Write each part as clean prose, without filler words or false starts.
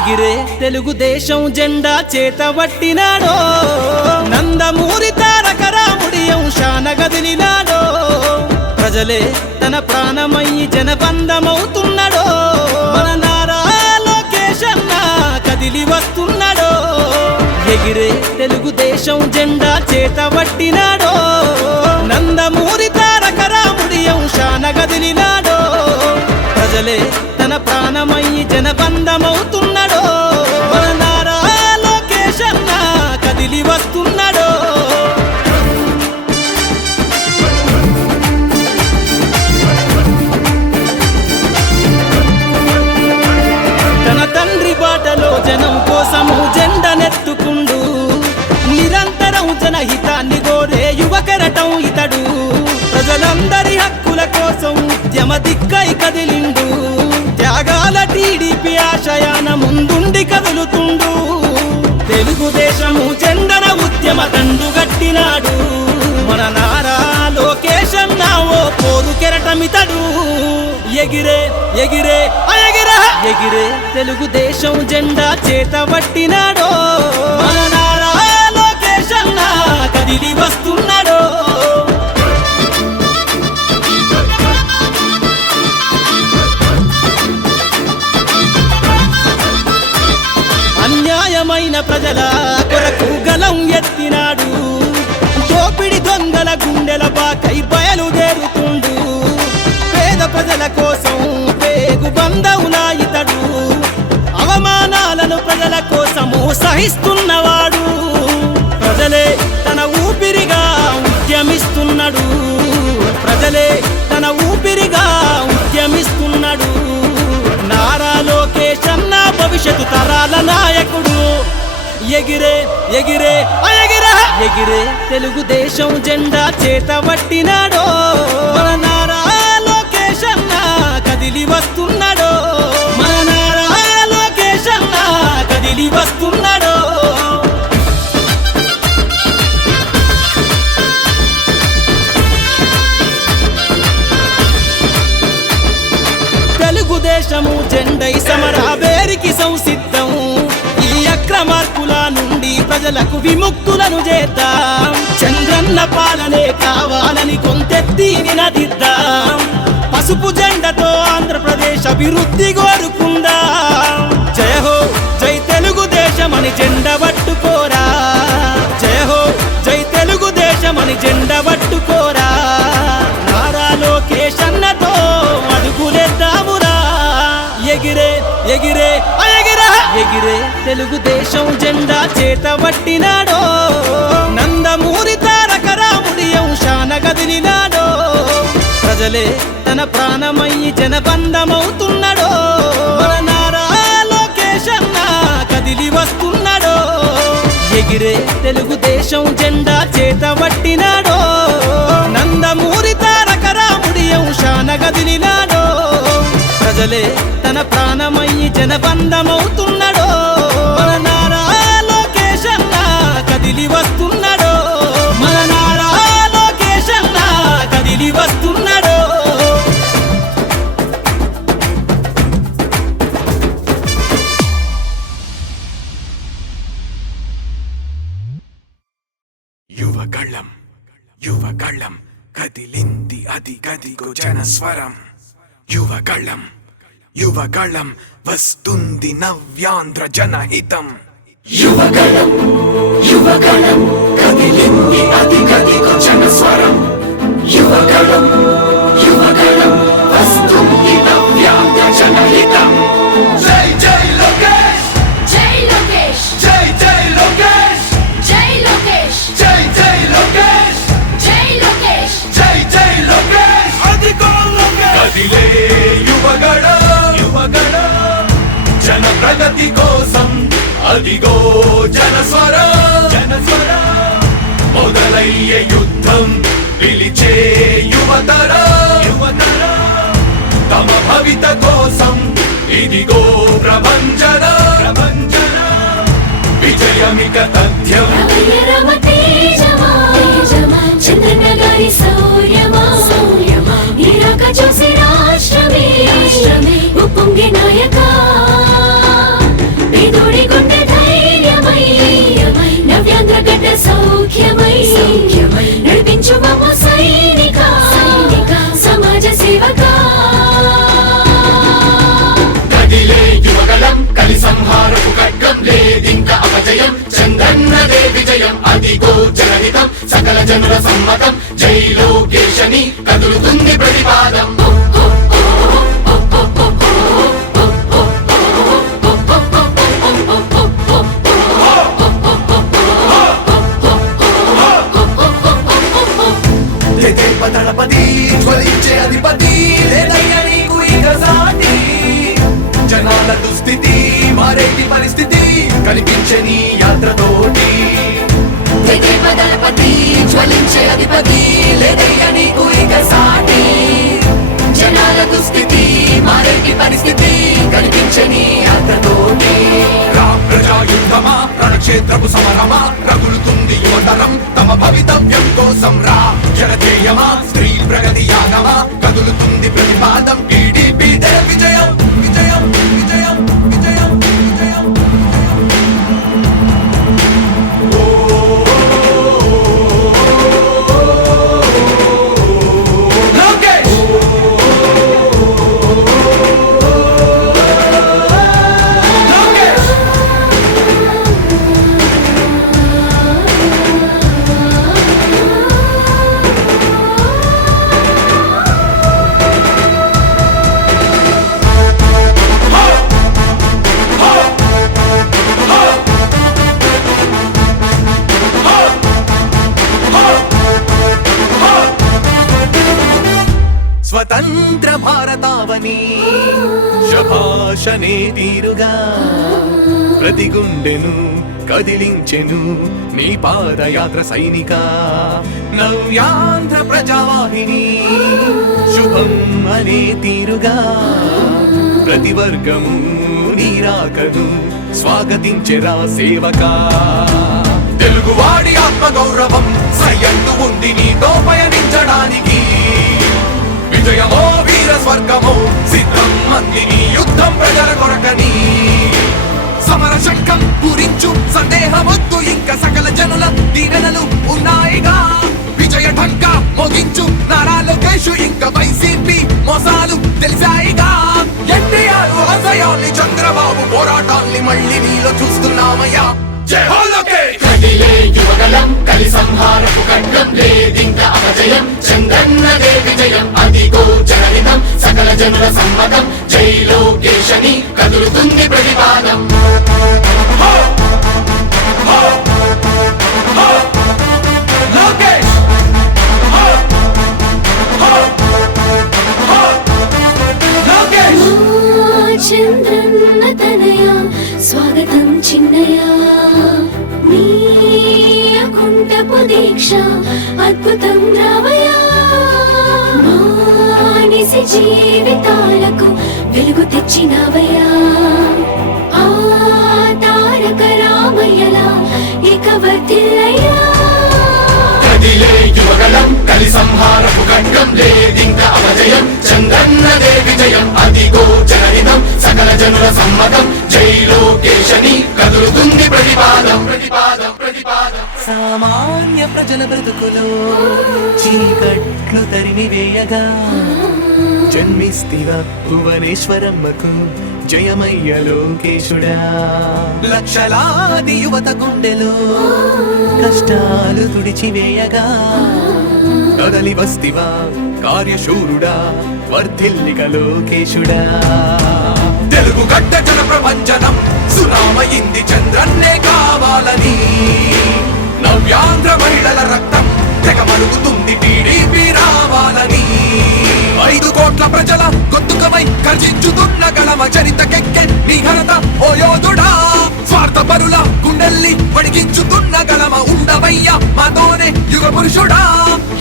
ఎగిరే తెలుగుదేశం జెండా చేతబట్టినాడో నందమూరి తారక రాముడి అంశాన గదిలినాడో ప్రజలే తన ప్రాణమయ్యి జనబంధమవుతున్నాడో మన నారా లోకేష్ అన్న కదిలి వస్తున్నాడో ఎగిరే తెలుగుదేశం జెండా చేతబట్టినాడో నందమూరి తారక రాముడి అంశాన గదిలినాడో ప్రజలే తన ప్రాణమయ్యి జనబంధమవుతున్నాడో మన నారా లోకేష్ అన్న కదిలి వస్తున్నాడో తన తండ్రి బాటలో జనం కోసము జెండనెత్తుకుండు నిరంతరం జనహితాన్ని కోరే యువకరటం ఇతడు ప్రజలందరి హక్కుల కోసం ఉద్యమ దిక్కై కదిలిండు త్యాగాల టీడీపీ ఆశయాన ముందుండి కదులుతుండు తెలుగుదేశము జెండన ఉద్యమ దండు గట్టినాడు మన నారా లోకేష్ అన్న ఓ పోరు కెరటమితడు ఎగిరే ఎగిరే ఎగిరే తెలుగుదేశం జెండా చేతబట్టినాడో మన నారా లోకేష్ అన్న కదిలి వస్తున్నాడో అన్యాయమైన ప్రజల కొరకు గలం ఎత్తినాడు దోపిడి దొంగల గుండెల బాకై బయలుదేరుతుండు పేద ప్రజల కోసం పేగు బంధవులా ఇతడు అవమానాలను ప్రజల కోసము సహిస్తున్నవాడు ప్రజలే తన ఊపిరిగా ఉద్యమిస్తున్నాడు ప్రజలే తన ఊపిరిగా ఉద్యమిస్తున్నాడు నారా లోకేష్ అన్న భవిష్యత్తు తరాల నాయకుడు ఎగిరే ఎగిరే ఎగిరే తెలుగుదేశం జెండా చేతబట్టినాడో మన నారా లోకేష్ అన్న కదిలి వస్తున్నాడో మన నారా లోకేష్ అన్న కదిలి వస్తున్నాడో తెలుగుదేశము జెండై సమరావేరికి సంసిద్ధం ఈ అక్రమార్కుల నుండి ప్రజలకు విముక్తులను చేద్దాం చంద్రన్న పాలనే కావాలని కొంతెత్తి నినదిద్దాం పసుపు జెండతో ఆంధ్రప్రదేశ్ అభివృద్ధి కోరుకుందాం జయ హో జై తెలుగుదేశం అని జెండ పట్టుకోరా జయ హో జై తెలుగుదేశం అని జెండ పట్టుకోరా నారా లోకేష్ అన్నతో అడుగులేద్దామురా ఎగిరే ఎగిరే ఎగిరే తెలుగుదేశం జెండా చేతబట్టినాడో నందమూరి తారక రాముడి అంశాన గదిలినాడో ప్రజలే తన ప్రాణమయ్యి జనబంధమవుతున్నాడో మన నారా లోకేష్ అన్న కదిలి వస్తున్నాడో ఎగిరే తెలుగుదేశం జెండా చేతబట్టినాడో నందమూరి తారక రాముడి అంశాన గదిలినాడో ప్రజలే తన ప్రాణమయ్యి జనబంధమవుతున్నాడో మన నారా లోకేష్ అన్న కదిలి వస్తున్నాడో మన నారా లోకేష్ అన్న కదిలి వస్తున్నాడో యువగళం కదిలింది అది గదిగో జనస్వరం యువగళం వస్తుంది నవ్యాంధ్ర జనహితం యువగళం కదిలింది అది గదిగో జనస్వరం యువగళం వస్తుంది నవ్యాంధ్ర జనహితం జై జై లోకేష్ జై లోకేష్ జై జై లోకేష్ జై లోకేష్ జై జై లోకేష్ జై లోకేష్ జై జై లోకేష్ అదిగో లోకేష్ కదిలే యువగళం జన ప్రగతి కోసం అదిగో జనస్వరం మొదలయ్యే యుద్ధం పిలిచే యువతరం తమ భవిత కోసం ఇదిగో ప్రభంజనం విజయమిక తథ్యం రమ తేజమా చంద్రన్న గారి సౌర్యమా నీరాక చూసి రాష్ట్రమే ఉప్పొంగే నాయక పేదోడి గుండె ధైర్యమై నవ్యాంధ్ర గడ్డ సౌఖ్యమై నడిపించు మమ్మ సైనిక సమాజ సేవక కదిలే యువగలం కలి సంహారపు ఖడ్గం లేదింక అపజయం చంద్రన్నదే విజయం అదిగో జనహితం సకల జనుల సమ్మతం జై లోకేశని కదులుతుంది ప్రతిపాదం దళపతి జ్వలించే అధిపతి లేదయ్య నీకు ఇక సాటి జనాల దుస్థితి మారేటి పరిస్థితి కనిపించే నీ యాత్రతోటి దళపతి జ్వలించే అధిపతి లేదయ్య నీకు ఇక సాటి జనాల దుస్థితి మారేటి పరిస్థితి కనిపించే నీ యాత్రతోటి రా ప్రజాయుద్ధమా రణక్షేత్రపు సమరమా రగులుతుంది యువతరం తమ భవితవ్యం కోసం రా జనజేయమా స్త్రీ ప్రగతి యాగమా కదులుతుంది ప్రతిపాదం టీడీపీ విజయం విజయం విజయం విజయం విజయం లోకేష్ స్వతంత్ర భారతావని శభాషనే తీరుగా ప్రతి గుండెను కదిలించెను నీ పాదయాత్ర సైనిక నవ్యాంధ్ర ప్రజావాహిని శుభం అనే తీరుగా ప్రతి వర్గము నీరాకను స్వాగతించెరా సేవకా తెలుగువాడి ఆత్మగౌరవం సయ్యందు ఉంది నీతో పయనించడానికి విజయమో వీర స్వర్గమో సిద్ధం మందిని యుద్ధం ప్రజల కొరకని సమర శంఖం పూరించు సందేహమొద్దు ఇంకా సకల జనుల దీవెనలు ఉన్నాయిగా విజయ ఢంక మోగించు నారా లోకేష్ ఇంకా వైసీపీ మోసాలు తెలిసాయిగా ఎన్టీఆర్ ఆశయాల్ని చంద్రబాబు పోరాటాల్ని మళ్ళీ నీలో చూస్తున్నామయ్యా జై హో లోకేష్ కదిలే యువగలం కలి సంహారపు ఖడ్గం లేదింక అపజయం చంద్రన్నదే విజయం అదిగో జనహితం సకల జనుల సమ్మతం జై లోకేశని కదులుతుంది ప్రతిపాదం లోకేష్ లోకేష్ చంద్రన్న తనయ స్వాగతం చిన్నయ నీ అకుంఠపు దీక్ష అద్భుతం రావయ్యా మానిసి జీవితాలకు వెలుగు తెచ్చినవయ్యా ఆ తారక రామయ్యలా ఇక వర్ధిల్లయ్యా కదిలే యువగలం కలి సంహారపు ఖడ్గం లేదింక అపజయం చంద్రన్నదే విజయం అదిగో జనహితం సకల జనుల సమ్మతం జై లోకేశని కదులుతుంది ప్రతిపాదం ప్రతిపాదం ప్రతిపాదం సామాన్య ప్రజల బ్రతుకులో చీకట్లు తరిమి వేయగా జన్మిస్తివ భువనేశ్వరమ్మకు జయమయ్య లోకేశుడా లక్షలాది యువత గుండెలో కష్టాలు తుడిచివేయగా కదలి వస్తివా కార్యశూరుడా వర్ధిల్లిక లోకేశుడా తెలుగు గడ్డ జన ప్రపంచనం సునామయింది చంద్రన్నే కావాలని నవ్యాంధ్ర మహిళల రక్తం తెగ మరుగుతుంది టీడీపీ రావాలని 5 కోట్ల ప్రజల గొంతుకమై గర్జించుతున్న గళమ చరితకెక్కె నీ ఘనత ఓ యోధుడా స్వార్థ పరుల గుండెల్ని వడికించుతున్న గళమ ఉండవయ్య మాతోనే యుగ పురుషుడా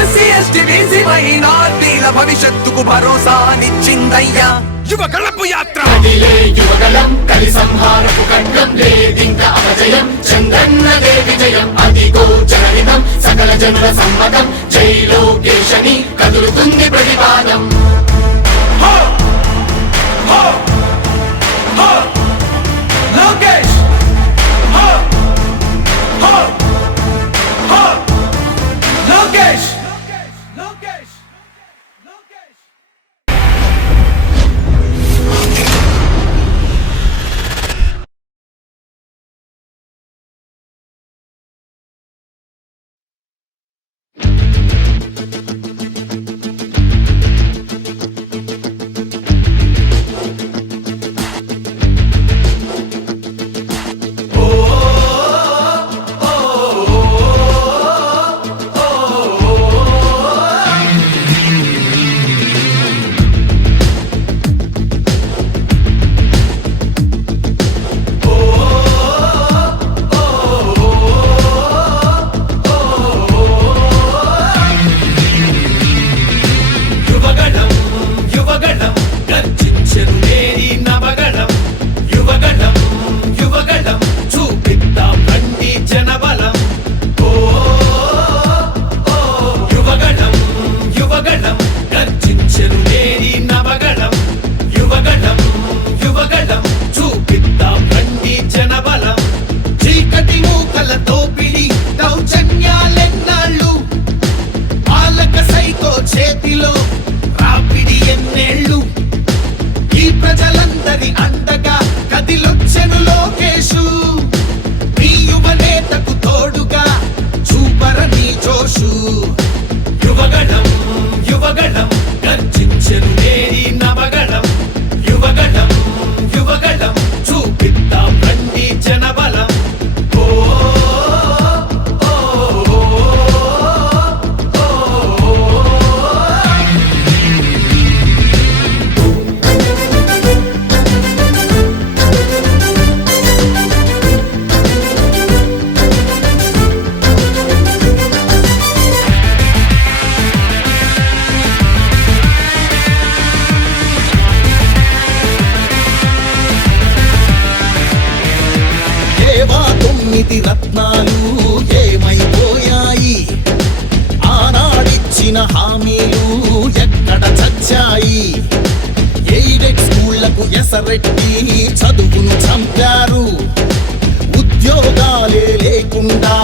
ఎస్సీ ఎస్టీ బీసీ మైనార్టీల భవిష్యత్తుకు భరోసానిచ్చిందయ్యా యువ గళపు యాత్ర కదిలే యువగలం కలి సంహారపు ఖడ్గం లేదింక అపజయం చంద్రన్నదే విజయం అదిగో జనహితం సకల జనుల సమ్మతం జై లోకేశని కదులుతుంది ప్రతిపాదం లోకేష్ చేనేతి రత్నాలు ఏమైపోయాయి ఆనాడిచ్చిన హామీలు ఎక్కడ చచ్చాయి ఎయిడెడ్ స్కూళ్లకు ఎసరెట్టి చదువును చంపారు ఉద్యోగాలే లేకుండా